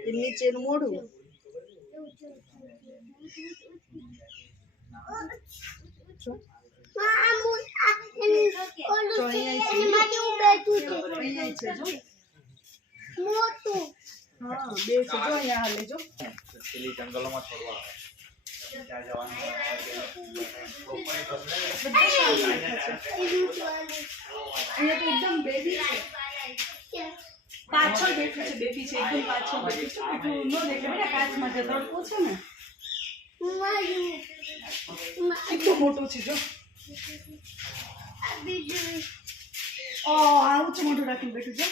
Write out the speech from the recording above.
એ નીચેનું મોઢું જો हाँ बे से जो यहाँ ले जो પેલી જંગલોમાં છોડવા આવે ત્યાં જવાનું અહીંયા તો એકદમ બેબી છે પાછળ બેઠું છે બેબી છે એકદમ પાછળ બેઠું છે એટલું ન દેખે બેટા કાચમાં જે તડકો છે ને એટલું મોટું છે જો આવું છે મોટું રાખીને બેઠું છે